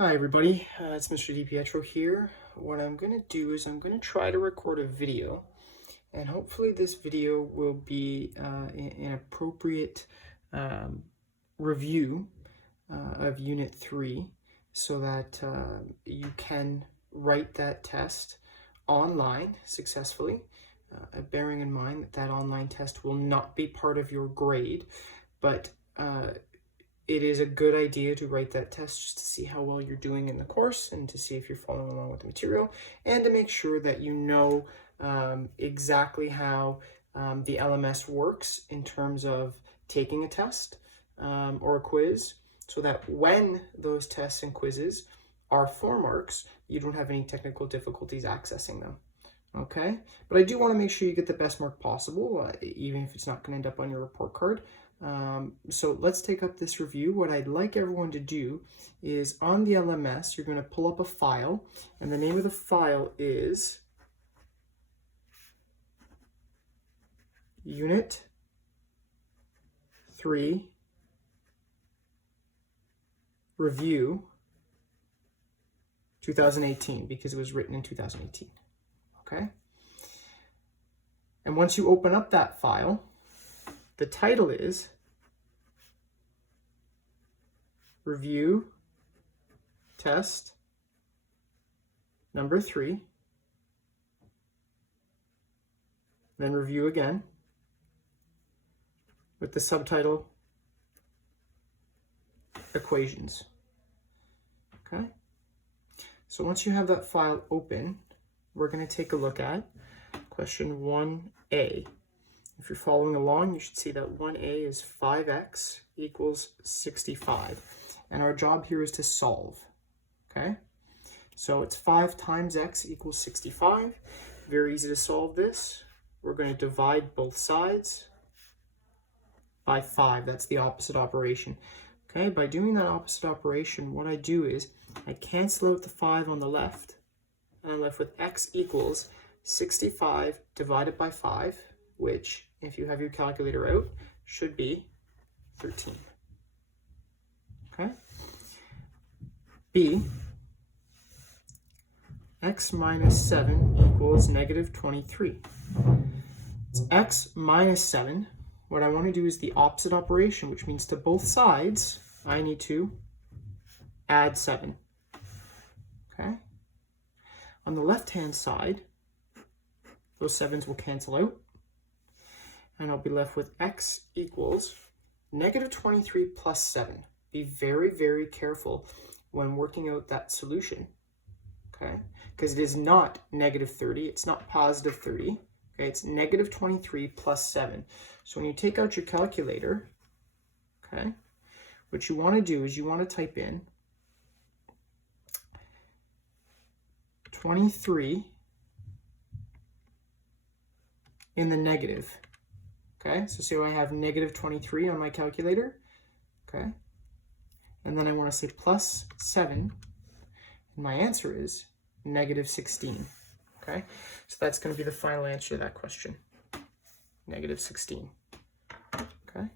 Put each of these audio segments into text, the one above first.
Hi everybody, it's Mr. DiPietro here. What I'm going to do is I'm going to try to record a video, and hopefully this video will be an appropriate review of Unit 3 so that you can write that test online successfully, bearing in mind that that online test will not be part of your grade, but it is a good idea to write that test just to see how well you're doing in the course and to see if you're following along with the material, and to make sure that you know exactly how the LMS works in terms of taking a test or a quiz, so that when those tests and quizzes are 4 marks, you don't have any technical difficulties accessing them. Okay, but I do want to make sure you get the best mark possible, even if it's not going to end up on your report card. So let's take up this review. What I'd like everyone to do is on the LMS, you're going to pull up a file, and the name of the file is Unit 3 Review 2018, because it was written in 2018. Okay? And once you open up that file, the title is Review Test Number 3, then Review again, with the subtitle Equations. Okay? So once you have that file open, we're going to take a look at question 1a. If you're following along, you should see that 1a is 5x equals 65. And our job here is to solve. Okay? So it's 5 times x equals 65. Very easy to solve this. We're going to divide both sides by 5. That's the opposite operation. Okay, by doing that opposite operation, what I do is I cancel out the 5 on the left, and I'm left with x equals 65 divided by 5, which, if you have your calculator out, should be 13. Okay? B, x minus 7 equals negative 23. It's x minus 7. What I want to do is the opposite operation, which means to both sides, I need to add 7. Okay? On the left-hand side, those 7s will cancel out, and I'll be left with x equals negative 23 plus 7. Be very, very careful when working out that solution, okay? Because it is not negative 30, it's not positive 30, okay? It's negative 23 plus 7. So when you take out your calculator, okay, what you want to do is you want to type in 23 in the negative. Okay, so I have negative 23 on my calculator. Okay, and then I want to say plus 7, and my answer is negative 16. Okay, so that's going to be the final answer to that question, negative 16. Okay,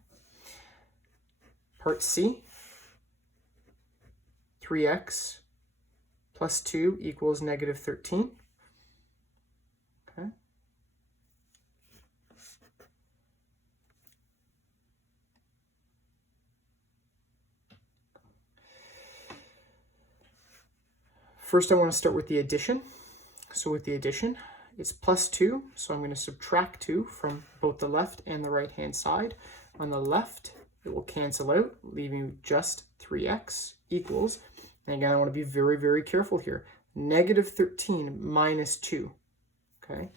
part C, 3x plus 2 equals negative 13. Okay. First, I want to start with the addition. So with the addition, it's plus 2, so I'm going to subtract 2 from both the left and the right-hand side. On the left, it will cancel out, leaving just 3x equals, and again, I want to be very, very careful here, negative 13 minus 2. Okay?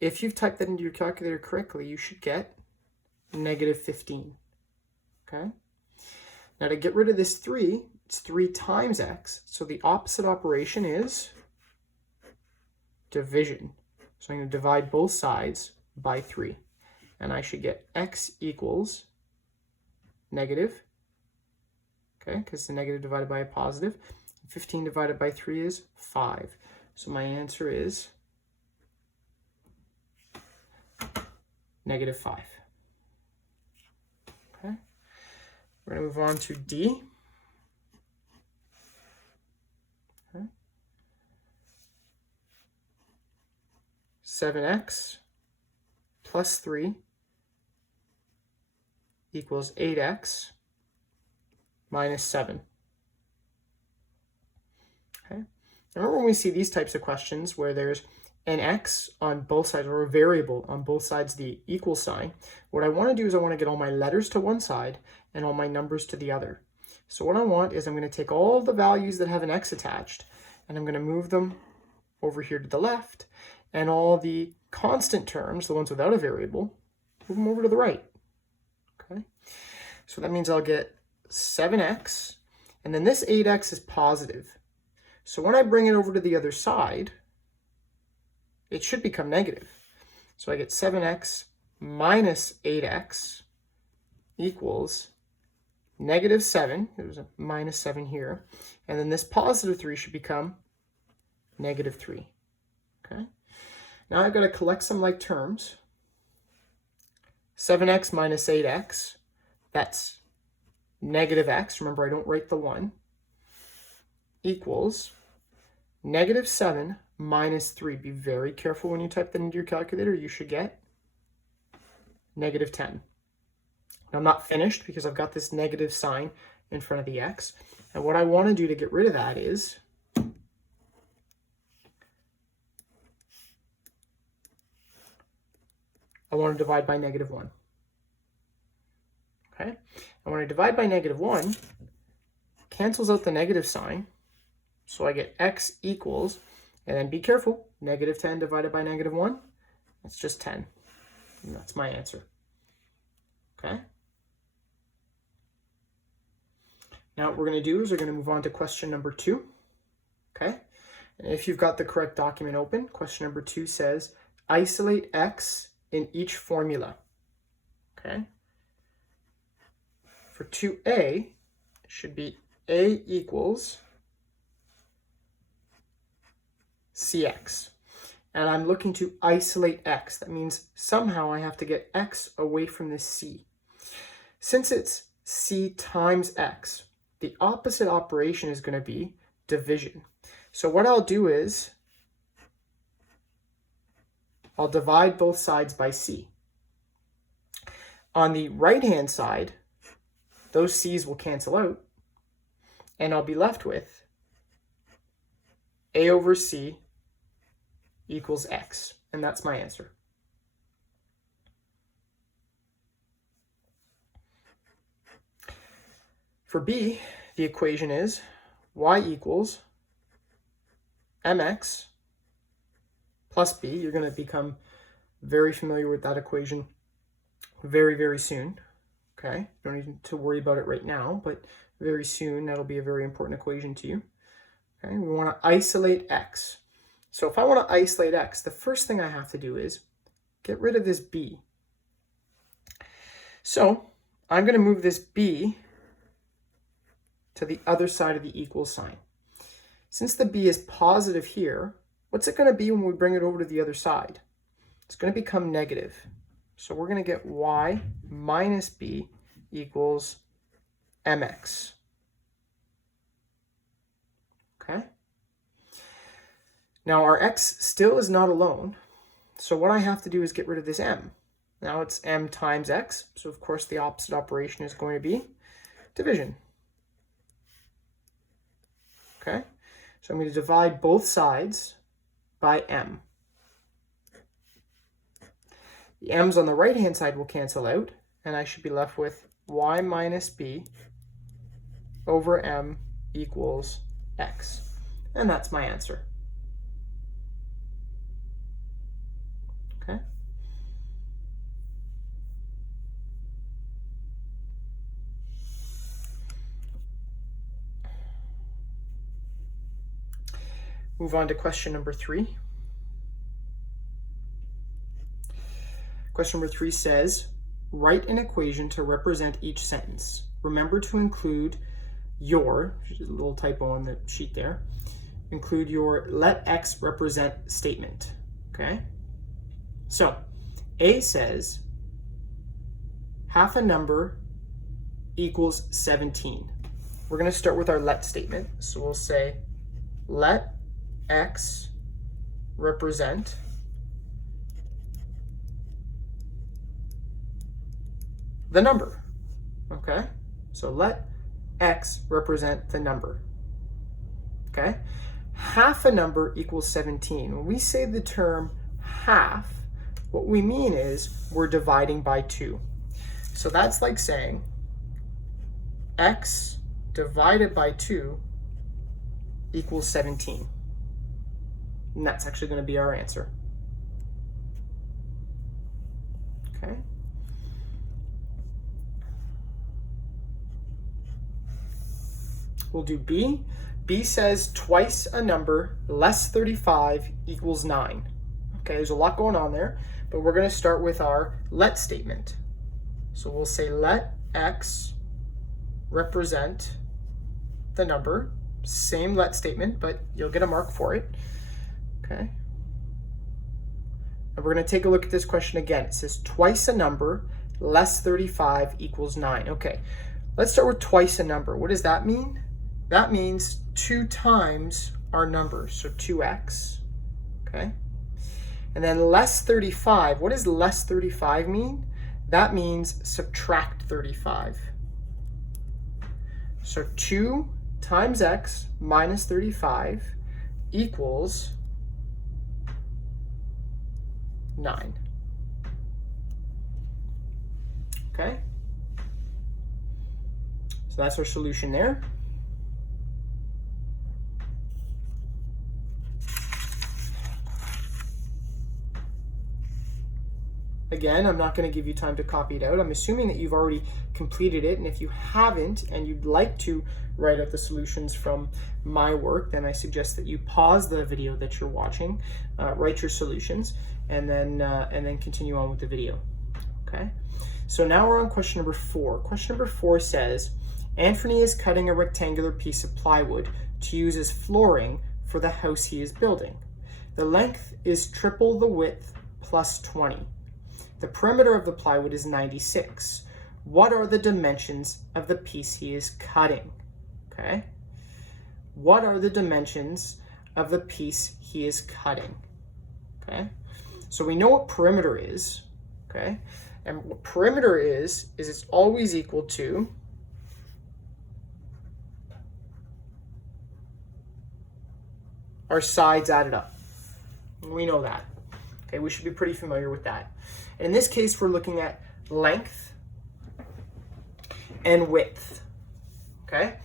If you've typed that into your calculator correctly, you should get negative 15. Okay? Now to get rid of this 3, it's 3 times x, so the opposite operation is division. So I'm going to divide both sides by 3, and I should get x equals negative, okay, because the negative divided by a positive. 15 divided by 3 is 5. So my answer is negative 5. Okay, we're going to move on to D. 7x plus 3 equals 8x minus 7. Okay. Remember when we see these types of questions where there's an x on both sides, or a variable on both sides of the equal sign, what I want to do is I want to get all my letters to one side and all my numbers to the other. So what I want is I'm going to take all the values that have an x attached and I'm going to move them over here to the left, and all the constant terms, the ones without a variable, move them over to the right. Okay, so that means I'll get 7x, and then this 8x is positive. So when I bring it over to the other side, it should become negative. So I get 7x minus 8x equals negative 7. There's a minus 7 here. And then this positive 3 should become negative 3. Okay. Now I've got to collect some like terms. 7x minus 8x, that's negative x. Remember, I don't write the 1. Equals negative 7 minus 3. Be very careful when you type that into your calculator. You should get negative 10. Now, I'm not finished because I've got this negative sign in front of the x. And what I want to do to get rid of that is I want to divide by negative 1. Okay? And when I divide by negative 1, cancels out the negative sign. So I get x equals, and then be careful, negative 10 divided by negative 1, that's just 10. And that's my answer. Okay? Now what we're going to do is we're going to move on to question number 2. Okay? And if you've got the correct document open, question number 2 says, isolate x in each formula. Okay? For 2a, it should be a equals cx. And I'm looking to isolate x. That means somehow I have to get x away from this c. Since it's c times x, the opposite operation is going to be division. So what I'll do is I'll divide both sides by c. On the right-hand side, those c's will cancel out, and I'll be left with a over c equals x, and that's my answer. For b, the equation is y equals mx plus b. You're going to become very familiar with that equation very, very soon. Okay, don't need to worry about it right now, but very soon that'll be a very important equation to you. Okay, we want to isolate x. So if I want to isolate x, the first thing I have to do is get rid of this b. So I'm going to move this b to the other side of the equal sign. Since the b is positive here, what's it going to be when we bring it over to the other side? It's going to become negative. So we're going to get y minus b equals mx. Okay? Now our x still is not alone, so what I have to do is get rid of this m. Now it's m times x, so of course the opposite operation is going to be division. Okay? So I'm going to divide both sides by m. The m's on the right-hand side will cancel out, and I should be left with y minus b over m equals x. And that's my answer. Okay? Move on to question number 3. Question number 3 says, write an equation to represent each sentence. Remember to include your, which is a little typo on the sheet there, include your let x represent statement. Okay? So, A says, half a number equals 17. We're going to start with our let statement. So we'll say, let x represent the number, okay? So let x represent the number, okay? Half a number equals 17. When we say the term half, what we mean is we're dividing by 2. So that's like saying x divided by 2 equals 17. And that's actually going to be our answer. Okay. We'll do B. B says twice a number less 35 equals 9. Okay, there's a lot going on there, but we're going to start with our let statement. So we'll say let x represent the number. Same let statement, but you'll get a mark for it. Okay. And we're going to take a look at this question again. It says twice a number less 35 equals 9. Okay, let's start with twice a number. What does that mean? That means 2 times our number, so 2x, okay? And then less 35, what does less 35 mean? That means subtract 35. So 2 times x minus 35 equals 9. Okay? So that's our solution there. Again, I'm not going to give you time to copy it out. I'm assuming that you've already completed it, and if you haven't and you'd like to write out the solutions from my work, then I suggest that you pause the video that you're watching, write your solutions, and then continue on with the video. Okay? So now we're on question number 4. Question number 4 says, Anthony is cutting a rectangular piece of plywood to use as flooring for the house he is building. The length is triple the width plus 20. The perimeter of the plywood is 96. What are the dimensions of the piece he is cutting? Okay. What are the dimensions of the piece he is cutting? Okay. So we know what perimeter is. Okay. And what perimeter is it's always equal to our sides added up. We know that. Okay, we should be pretty familiar with that. And in this case, we're looking at length and width. Okay?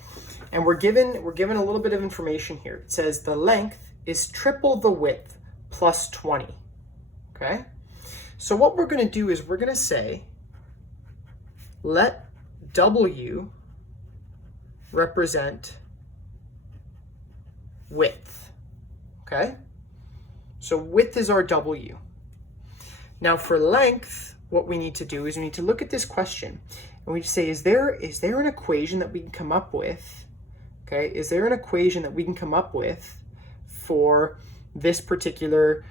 And we're given a little bit of information here. It says the length is triple the width plus 20. Okay? So what we're going to do is we're going to say let W represent width. Okay? So width is our W. Now for length, what we need to do is we need to look at this question and we say, is there an equation that we can come up with? Okay, is there an equation that we can come up with for this particular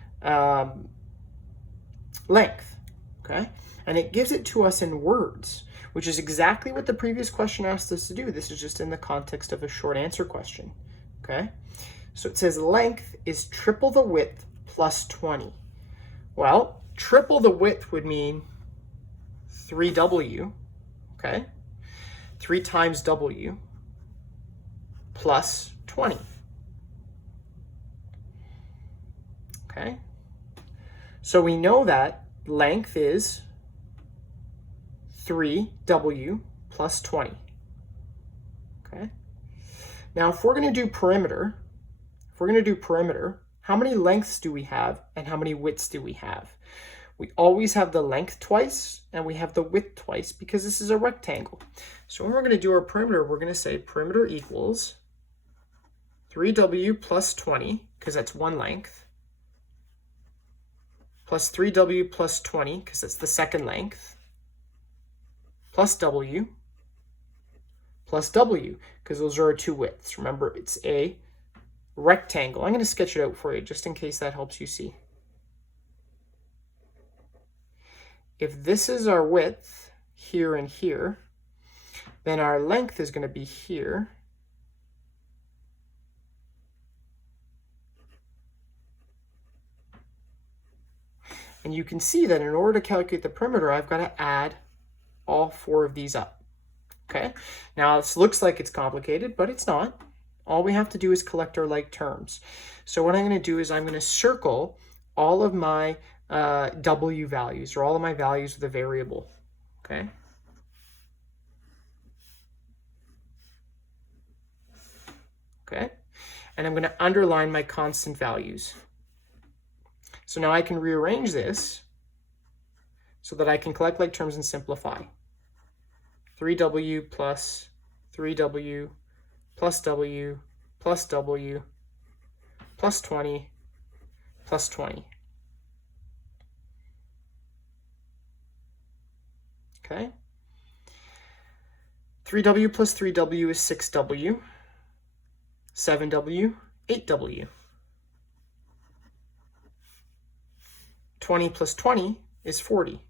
length? Okay, and it gives it to us in words, which is exactly what the previous question asked us to do. This is just in the context of a short answer question. Okay, so it says length is triple the width plus 20. Well, triple the width would mean 3W, okay? 3 times W plus 20, okay? So we know that length is 3W plus 20, okay? Now, if we're going to do perimeter, how many lengths do we have and how many widths do we have? We always have the length twice and we have the width twice because this is a rectangle. So when we're going to do our perimeter, we're going to say perimeter equals 3W plus 20, because that's one length, plus 3W plus 20, because that's the second length, plus W, because those are our 2 widths. Remember, it's a rectangle. I'm going to sketch it out for you just in case that helps you see. If this is our width here and here, then our length is going to be here. And you can see that in order to calculate the perimeter, I've got to add all 4 of these up. Okay, now this looks like it's complicated, but it's not. All we have to do is collect our like terms. So what I'm going to do is I'm going to circle all of my W values, or all of my values with a variable. Okay. Okay. And I'm going to underline my constant values. So now I can rearrange this so that I can collect like terms and simplify. 3W plus 3W plus W plus W plus 20 plus 20. Okay. 3W plus 3W is 6W. 7W, 8W. 20 plus 20 is 40.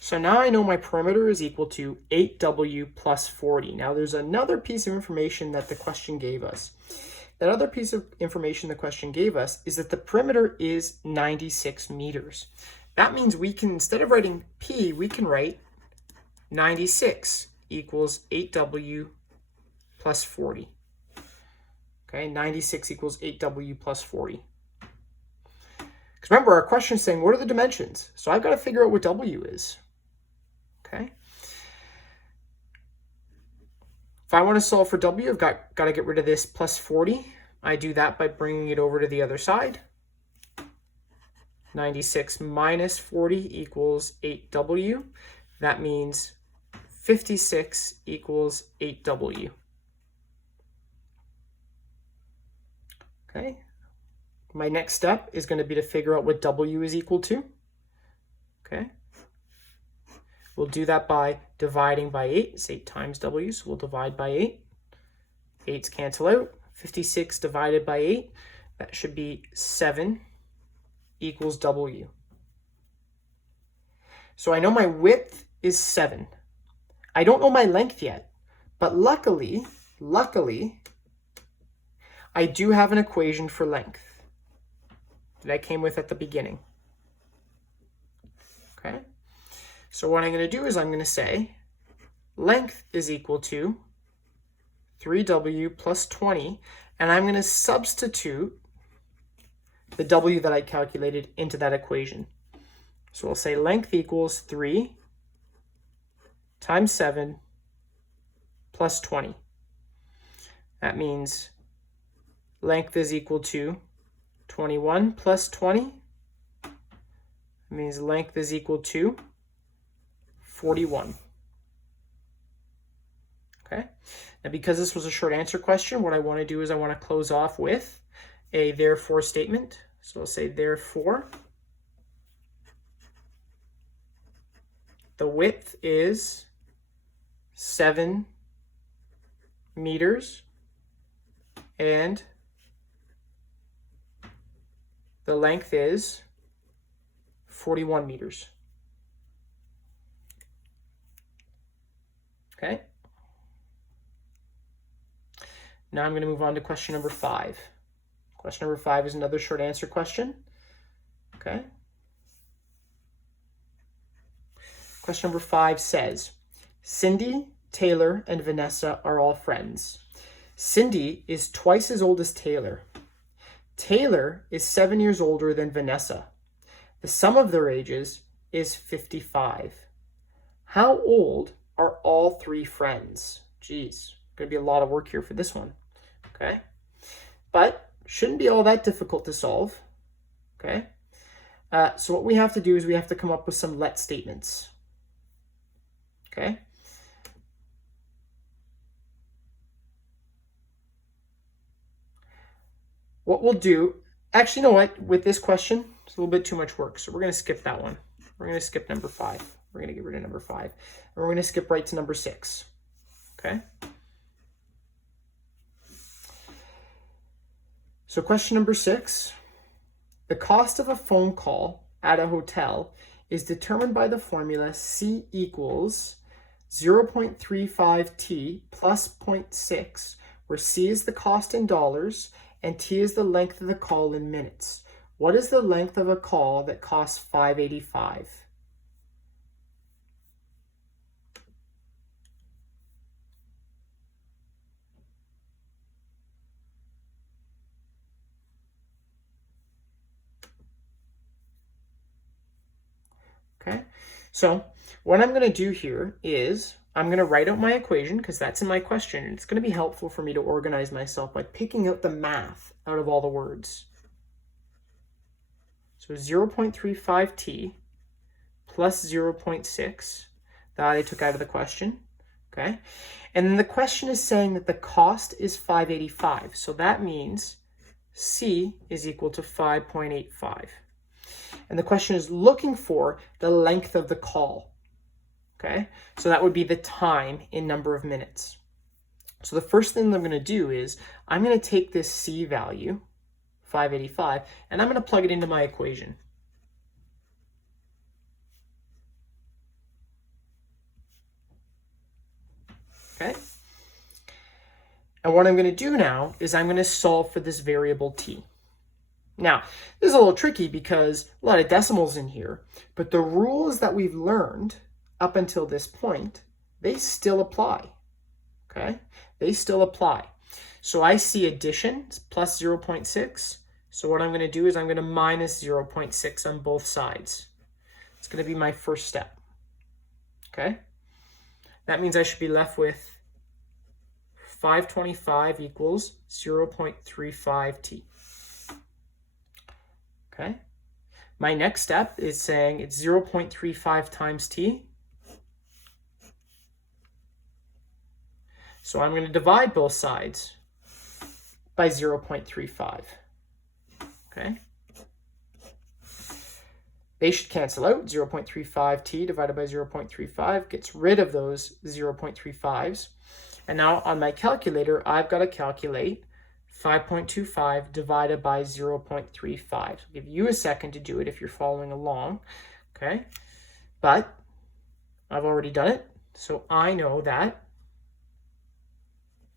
So now I know my perimeter is equal to 8W plus 40. Now there's another piece of information that the question gave us. That other piece of information the question gave us is that the perimeter is 96 meters. That means we can, instead of writing P, we can write 96 equals 8W plus 40. Okay, 96 equals 8W plus 40. Because remember, our question is saying, what are the dimensions? So I've got to figure out what W is. Okay. If I want to solve for W, I've got to get rid of this plus 40. I do that by bringing it over to the other side. 96 minus 40 equals 8W. That means 56 equals 8W. Okay. My next step is going to be to figure out what W is equal to. Okay. We'll do that by dividing by 8. It's 8 times W, so we'll divide by 8. 8's cancel out. 56 divided by 8, that should be 7 equals W. So I know my width is 7. I don't know my length yet, but luckily, I do have an equation for length that I came with at the beginning. Okay. So what I'm going to do is I'm going to say length is equal to 3W plus 20, and I'm going to substitute the W that I calculated into that equation. So we'll say length equals 3 times 7 plus 20. That means length is equal to 21 plus 20. That means length is equal to 41. Okay. Now, because this was a short answer question, what I want to do is I want to close off with a therefore statement. So I'll say therefore the width is 7 meters and the length is 41 meters. Okay. Now I'm going to move on to question number 5. Question number 5 is another short answer question. Okay. Question number 5 says, Cindy, Taylor, and Vanessa are all friends. Cindy is twice as old as Taylor. Taylor is 7 years older than Vanessa. The sum of their ages is 55. How old are all 3 friends? Geez, going to be a lot of work here for this one. Okay. But shouldn't be all that difficult to solve. Okay. So what we have to do is we have to come up with some let statements. Okay. What we'll do, actually, you know what? With this question, it's a little bit too much work. So we're going to skip that one. We're going to skip number 5. We're going to get rid of number 5. And we're going to skip right to number 6. Okay. So question number 6. The cost of a phone call at a hotel is determined by the formula C equals 0.35T plus 0.6, where C is the cost in dollars and T is the length of the call in minutes. What is the length of a call that costs $5.85? Okay, so what I'm going to do here is I'm going to write out my equation because that's in my question, and it's going to be helpful for me to organize myself by picking out the math out of all the words. So 0.35t plus 0.6 that I took out of the question, okay? And then the question is saying that the cost is $5.85, so that means C is equal to 5.85. And the question is looking for the length of the call, okay? So that would be the time in number of minutes. So the first thing that I'm going to do is I'm going to take this C value, 5.85, and I'm going to plug it into my equation. Okay? And what I'm going to do now is I'm going to solve for this variable t. Now, this is a little tricky because a lot of decimals in here, but the rules that we've learned up until this point, they still apply, okay? They still apply. So I see addition plus 0.6. So what I'm going to do is I'm going to minus 0.6 on both sides. It's going to be my first step, okay? That means I should be left with 525 equals 0.35t. Okay. My next step is saying it's 0.35 times t. So I'm going to divide both sides by 0.35. Okay. They should cancel out. 0.35t divided by 0.35 gets rid of those 0.35s. And now on my calculator, I've got to calculate 5.25 divided by 0.35. I'll give you a second to do it if you're following along, okay? But I've already done it, so I know that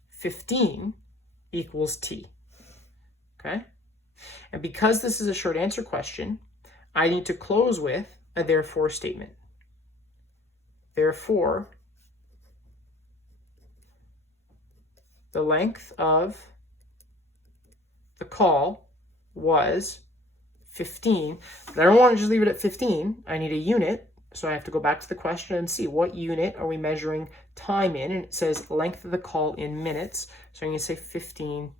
15 equals t, okay? And because this is a short answer question, I need to close with a therefore statement. Therefore, the length of the call was 15, but I don't want to just leave it at 15. I need a unit, so I have to go back to the question and see what unit are we measuring time in, and it says length of the call in minutes, so I'm going to say 15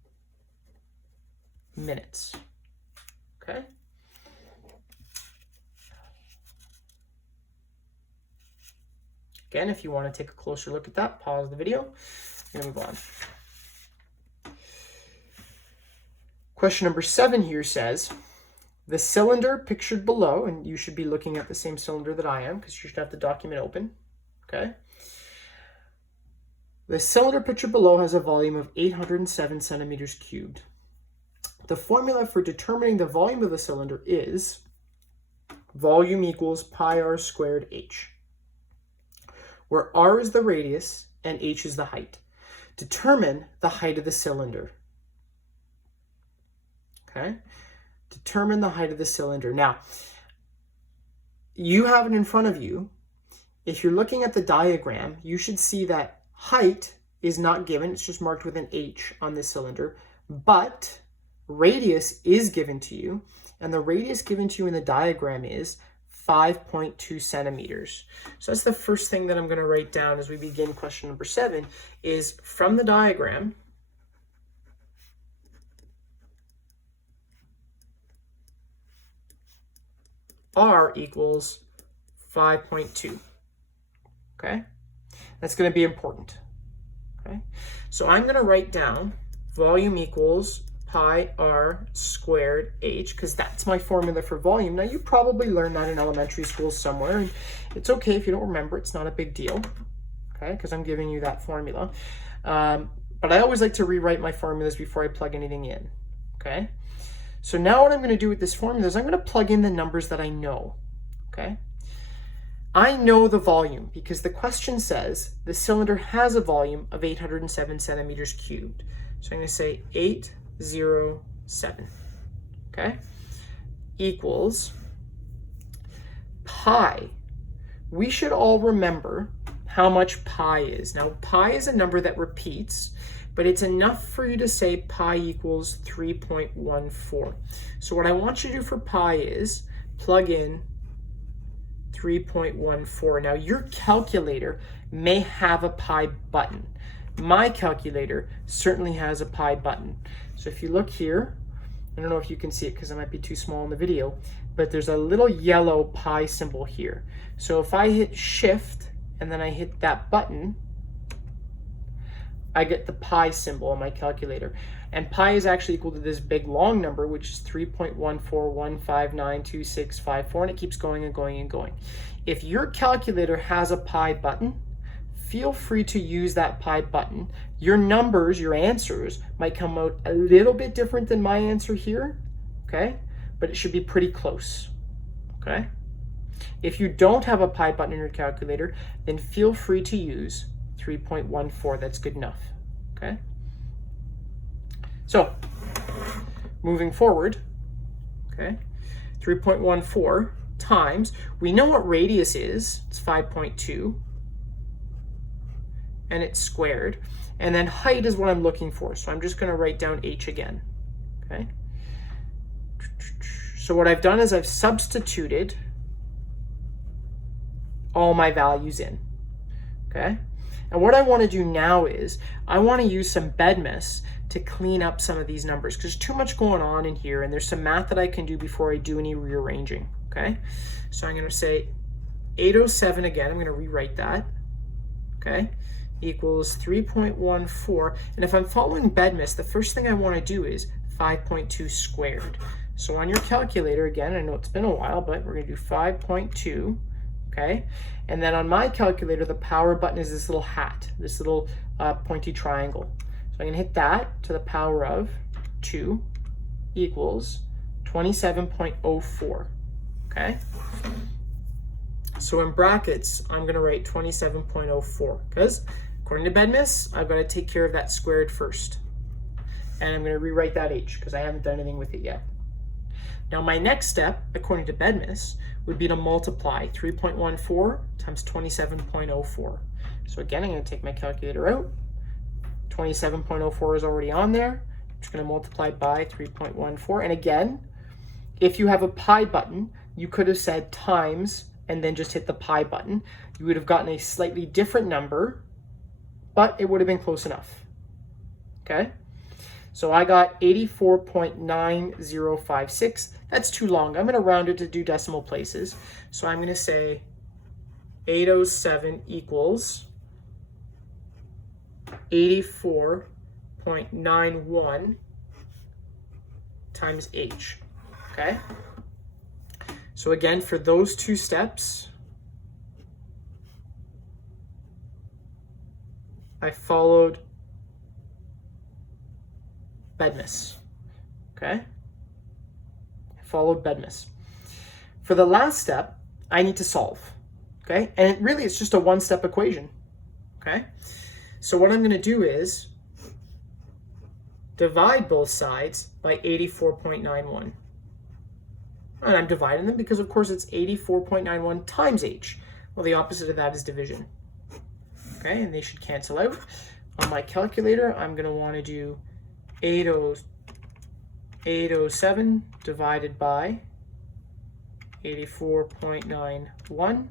minutes, okay? Again, if you want to take a closer look at that, pause the video. I'm going to move on. Question number 7 here says, the cylinder pictured below, and you should be looking at the same cylinder that I am because you should have the document open, okay? The cylinder pictured below has a volume of 807 centimeters cubed. The formula for determining the volume of the cylinder is volume equals pi r squared h, where r is the radius and h is the height. Determine the height of the cylinder. Okay, determine the height of the cylinder. Now, you have it in front of you. If you're looking at the diagram, you should see that height is not given. It's just marked with an H on the cylinder, but radius is given to you, and the radius given to you in the diagram is 5.2 centimeters. So that's the first thing that I'm going to write down as we begin question number 7 is from the diagram, R equals 5.2, okay? That's going to be important, okay? So I'm going to write down volume equals pi r squared h, because that's my formula for volume. Now, you probably learned that in elementary school somewhere, and it's okay if you don't remember. It's not a big deal, okay, because I'm giving you that formula. But I always like to rewrite my formulas before I plug anything in, okay? So now what I'm going to do with this formula is I'm going to plug in the numbers that I know, okay? I know the volume because the question says the cylinder has a volume of 807 centimeters cubed. So I'm going to say 807, okay? equals pi. We should all remember how much pi is. Now, pi is a number that repeats, but it's enough for you to say pi equals 3.14. So what I want you to do for pi is plug in 3.14. Now, your calculator may have a pi button. My calculator certainly has a pi button. So if you look here, I don't know if you can see it because it might be too small in the video, but there's a little yellow pi symbol here. So if I hit shift and then I hit that button, I get the pi symbol on my calculator. And pi is actually equal to this big long number, which is 3.141592654, and it keeps going and going and going. If your calculator has a pi button, feel free to use that pi button. Your numbers, your answers, might come out a little bit different than my answer here, okay? But it should be pretty close, okay? If you don't have a pi button in your calculator, then feel free to use 3.14. That's good enough, okay? So, moving forward, okay, 3.14 times, we know what radius is, it's 5.2, and it's squared, and then height is what I'm looking for, so I'm just going to write down h again, okay? So what I've done is I've substituted all my values in, okay? And what I want to do now is I want to use some BEDMAS to clean up some of these numbers because there's too much going on in here, and there's some math that I can do before I do any rearranging, okay? So I'm going to say 807 again. I'm going to rewrite that, okay? Equals 3.14. And if I'm following BEDMAS, the first thing I want to do is 5.2 squared. So on your calculator, again, I know it's been a while, but we're going to do 5.2, okay? And then on my calculator, the power button is this little hat, this little pointy triangle. So I'm going to hit that to the power of 2 equals 27.04, okay? So in brackets, I'm going to write 27.04 because according to BEDMAS, I've got to take care of that squared first. And I'm going to rewrite that h because I haven't done anything with it yet. Now my next step, according to BEDMAS, would be to multiply 3.14 times 27.04. So again, I'm going to take my calculator out. 27.04 is already on there. I'm just going to multiply by 3.14. And again, if you have a pi button, you could have said times and then just hit the pi button. You would have gotten a slightly different number, but it would have been close enough, okay? So I got 84.9056. That's too long. I'm going to round it to do decimal places. So I'm going to say 807 equals 84.91 times h, okay? So again, for those two steps, I followed BEDMAS, okay? I followed BEDMAS. For the last step, I need to solve, okay? And it's just a one-step equation, okay? So what I'm going to do is divide both sides by 84.91. And I'm dividing them because, of course, it's 84.91 times h. Well, the opposite of that is division, okay? And they should cancel out. On my calculator, I'm going to want to do 807 divided by 84.91,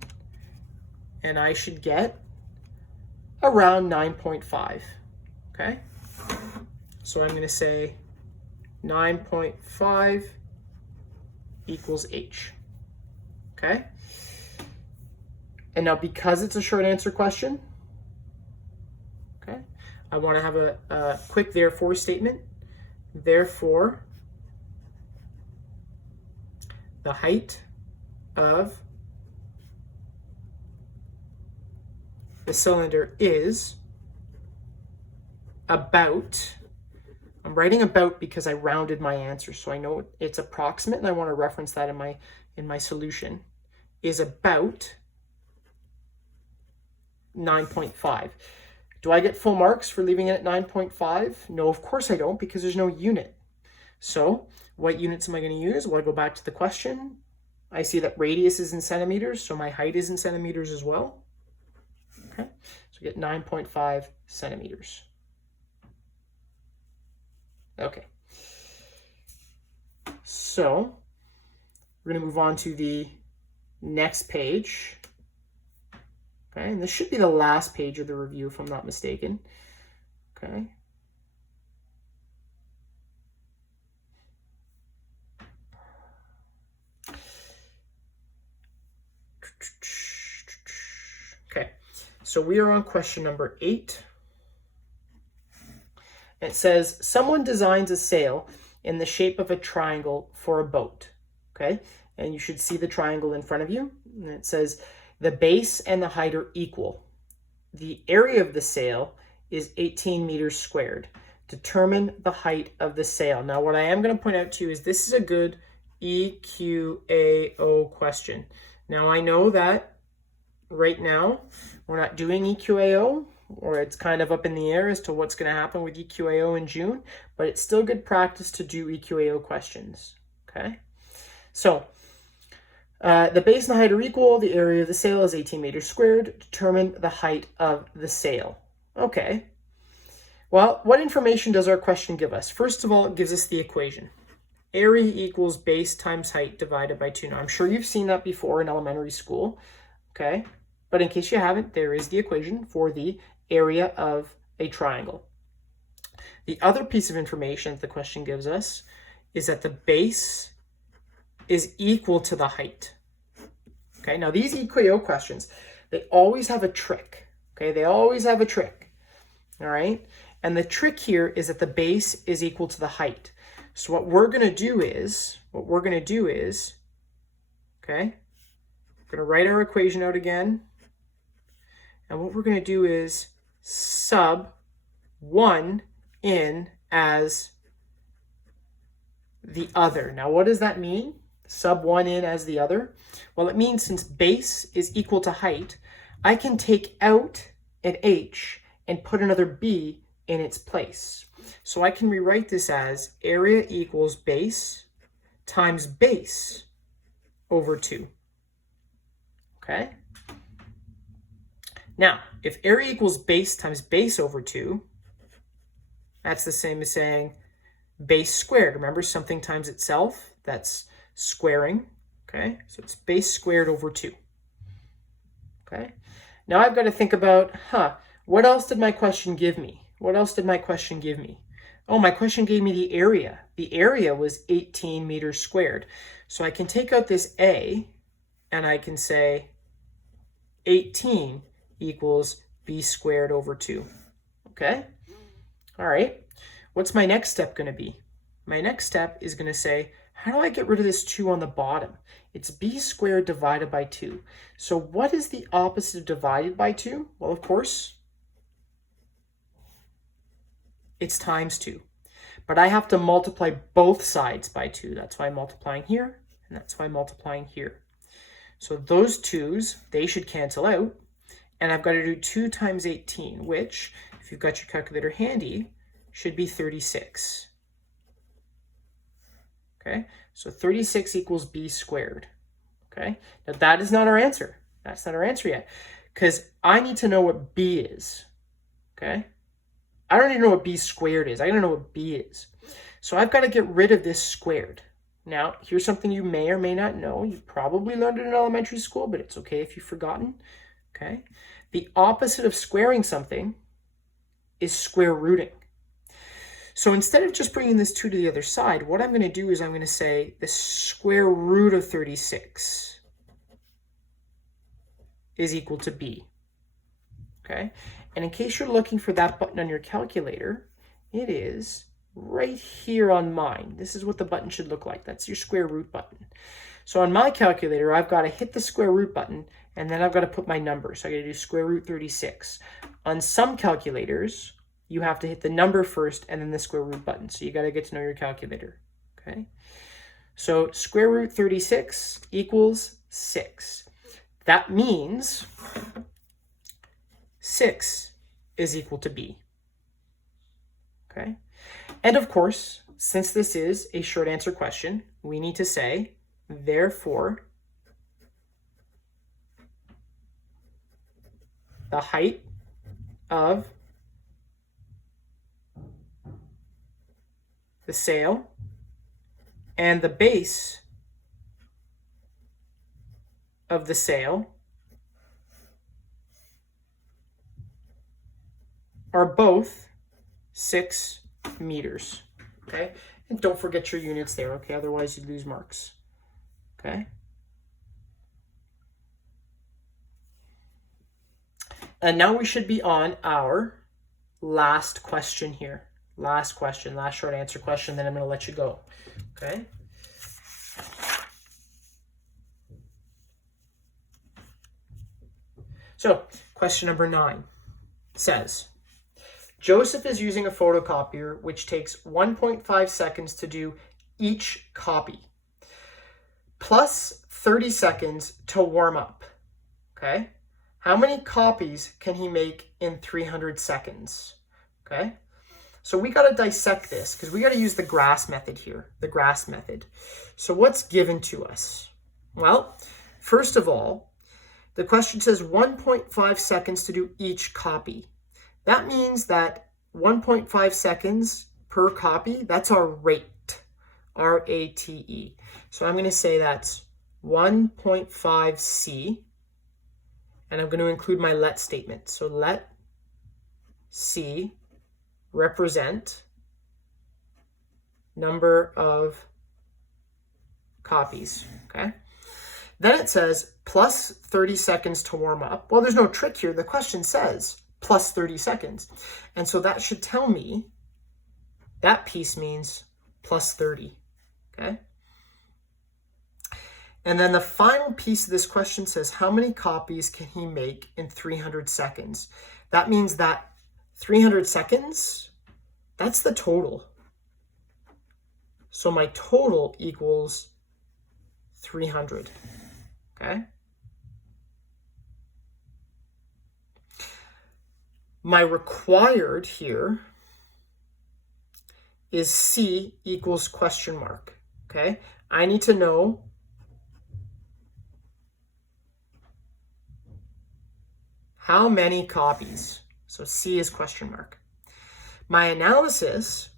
and I should get around 9.5, okay? So I'm going to say 9.5 equals h, okay? And now because it's a short answer question, okay, I want to have a quick therefore statement. Therefore, the height of the cylinder is about, I'm writing about because I rounded my answer, so I know it's approximate and I want to reference that in my solution, is about 9.5. Do I get full marks for leaving it at 9.5? No, of course I don't, because there's no unit. So what units am I going to use? Well, I go back to the question. I see that radius is in centimeters, so my height is in centimeters as well. Okay, so I get 9.5 centimeters. Okay, so we're going to move on to the next page. Okay, and this should be the last page of the review if I'm not mistaken. Okay. Okay, so we are on question number 8. It says, someone designs a sail in the shape of a triangle for a boat. Okay, and you should see the triangle in front of you. And it says, the base and the height are equal. The area of the sail is 18 meters squared. Determine the height of the sail. Now, what I am going to point out to you is this is a good EQAO question. Now, I know that right now we're not doing EQAO, or it's kind of up in the air as to what's going to happen with EQAO in June, but it's still good practice to do EQAO questions. Okay, so the base and the height are equal. The area of the sail is 18 meters squared. Determine the height of the sail. Okay. Well, what information does our question give us? First of all, it gives us the equation. Area equals base times height divided by 2. Now, I'm sure you've seen that before in elementary school. Okay. But in case you haven't, there is the equation for the area of a triangle. The other piece of information that the question gives us is that the base is equal to the height. Okay, now these EQAO questions, they always have a trick. Okay, they always have a trick. All right, and the trick here is that the base is equal to the height. So what we're going to do is, okay, we're going to write our equation out again. And what we're going to do is sub 1 in as the other. Now, what does that mean? Sub 1 in as the other? Well, it means since base is equal to height, I can take out an h and put another b in its place. So I can rewrite this as area equals base times base over 2. Okay? Now, if area equals base times base over 2, that's the same as saying base squared. Remember, something times itself, that's squaring. Okay, so it's base squared over 2. Okay, now I've got to think about, what else did my question give me? What else did my question give me? Oh, my question gave me the area. The area was 18 meters squared. So I can take out this a, and I can say 18 equals b squared over 2. Okay? All right. What's my next step going to be? My next step is going to say, how do I get rid of this 2 on the bottom? It's b squared divided by 2. So what is the opposite of divided by 2? Well, of course, it's times 2. But I have to multiply both sides by 2. That's why I'm multiplying here, and that's why I'm multiplying here. So those 2's, they should cancel out. And I've got to do 2 times 18, which, if you've got your calculator handy, should be 36. Okay, so 36 equals b squared. Okay, now that is not our answer. That's not our answer yet, because I need to know what b is. Okay, I don't even know what b squared is. I don't know what b is. So I've got to get rid of this squared. Now, here's something you may or may not know. You probably learned it in elementary school, but it's okay if you've forgotten. Okay, the opposite of squaring something is square rooting. So instead of just bringing this 2 to the other side, what I'm going to do is I'm going to say the square root of 36 is equal to b. Okay, and in case you're looking for that button on your calculator, it is right here on mine. This is what the button should look like. That's your square root button. So on my calculator, I've got to hit the square root button, and then I've got to put my number. So I got to do square root 36. On some calculators, you have to hit the number first and then the square root button. So you got to get to know your calculator. Okay. So square root 36 equals 6. That means 6 is equal to b. Okay. And of course, since this is a short answer question, we need to say, therefore, the height of the sail and the base of the sail are both 6 meters. Okay, and don't forget your units there, okay? Otherwise you lose marks. Okay. And now we should be on our last question here. Last question, last short answer question, then I'm going to let you go. Okay. So, question number 9 says, Joseph is using a photocopier which takes 1.5 seconds to do each copy, plus 30 seconds to warm up. Okay? How many copies can he make in 300 seconds? Okay? So we got to dissect this because we got to use the GRASS method here, the GRASS method. So what's given to us? Well, first of all, the question says 1.5 seconds to do each copy. That means that 1.5 seconds per copy, that's our rate, R-A-T-E. So I'm going to say that's 1.5 C, and I'm going to include my let statement. So let C represent number of copies, okay? Then it says plus 30 seconds to warm up. Well, there's no trick here. The question says plus 30 seconds. And so that should tell me that piece means plus 30, okay? And then the final piece of this question says, how many copies can he make in 300 seconds? That means that 300 seconds, that's the total. So my total equals 300, okay? My required here is C equals question mark, okay? I need to know how many copies. So C is question mark. My analysis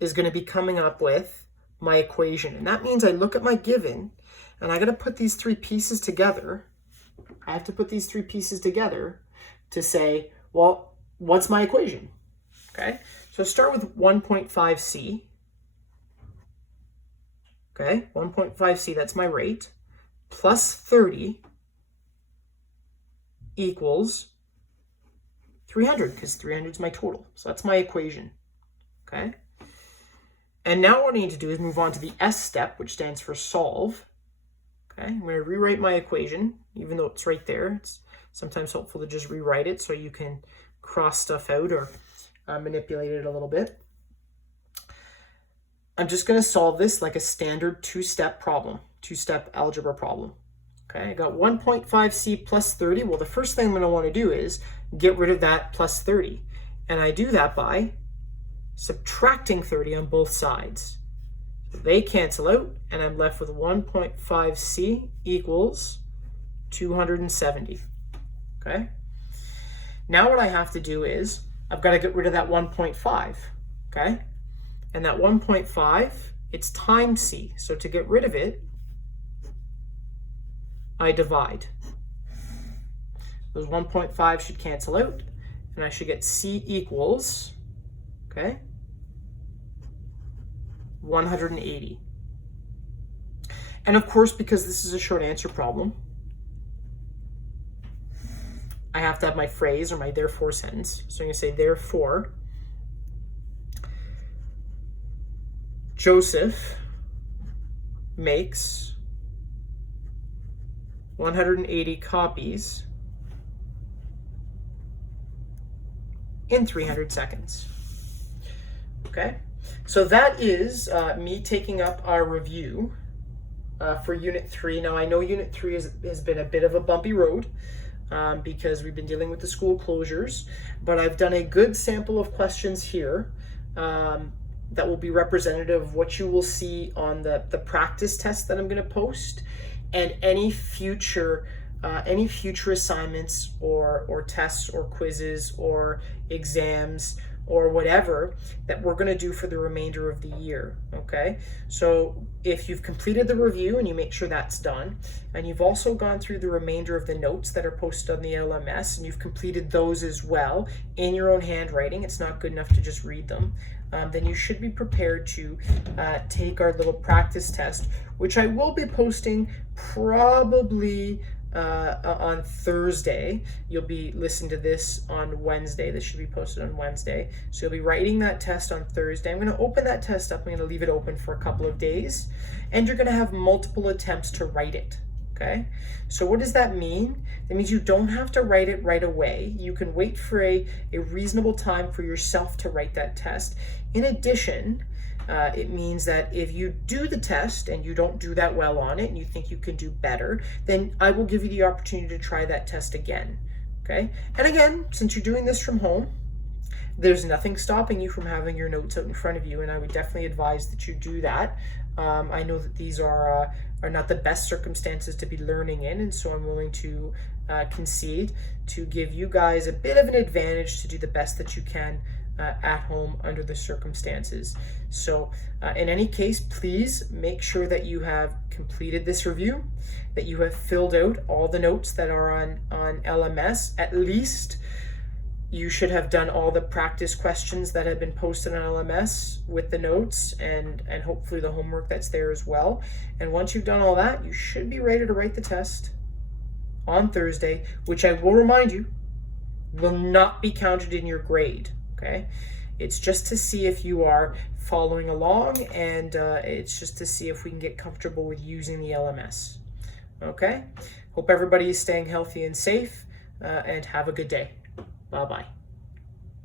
is going to be coming up with my equation. And that means I look at my given and I got to put these 3 pieces together. I have to put these 3 pieces together to say, well, what's my equation? Okay, so start with 1.5C. Okay, 1.5C, that's my rate, plus 30 equals 300, because 300 is my total. So that's my equation. Okay, and now what I need to do is move on to the S step, which stands for solve. Okay, I'm going to rewrite my equation, even though it's right there. It's sometimes helpful to just rewrite it so you can cross stuff out or manipulate it a little bit. I'm just going to solve this like a standard 2-step problem, 2-step algebra problem. Okay, I got 1.5C plus 30. Well, the first thing I'm going to want to do is get rid of that plus 30. And I do that by subtracting 30 on both sides. So they cancel out, and I'm left with 1.5C equals 270. Okay? Now what I have to do is I've got to get rid of that 1.5, okay? And that 1.5, it's times C. So to get rid of it, I divide. Those 1.5 should cancel out, and I should get C equals, okay, 180. And of course, because this is a short answer problem, I have to have my phrase or my therefore sentence. So I'm going to say, therefore, Joseph makes 180 copies in 300 seconds. Okay, so that is me taking up our review for Unit 3. Now, I know Unit 3 has been a bit of a bumpy road because we've been dealing with the school closures, but I've done a good sample of questions here. that will be representative of what you will see on the practice test that I'm going to post, and any future assignments or tests or quizzes or exams or whatever that we're going to do for the remainder of the year. Okay, so if you've completed the review and you make sure that's done, and you've also gone through the remainder of the notes that are posted on the LMS and you've completed those as well in your own handwriting, it's not good enough to just read them, then you should be prepared to take our little practice test, which I will be posting probably on Thursday. You'll be listening to this on Wednesday. This should be posted on Wednesday. So you'll be writing that test on Thursday. I'm going to open that test up. I'm going to leave it open for a couple of days, and you're going to have multiple attempts to write it. Okay, so what does that mean? That means you don't have to write it right away. You can wait for a reasonable time for yourself to write that test. In addition, it means that if you do the test and you don't do that well on it and you think you can do better, then I will give you the opportunity to try that test again. Okay, and again, since you're doing this from home, there's nothing stopping you from having your notes out in front of you, and I would definitely advise that you do that. I know that these are not the best circumstances to be learning in, and so I'm willing to concede to give you guys a bit of an advantage to do the best that you can at home under the circumstances. So in any case, please make sure that you have completed this review, that you have filled out all the notes that are on LMS. At least you should have done all the practice questions that have been posted on LMS with the notes and hopefully the homework that's there as well. And once you've done all that, you should be ready to write the test on Thursday, which I will remind you will not be counted in your grade. Okay, it's just to see if you are following along, and it's just to see if we can get comfortable with using the LMS. Okay, hope everybody is staying healthy and safe, and have a good day. Bye-bye.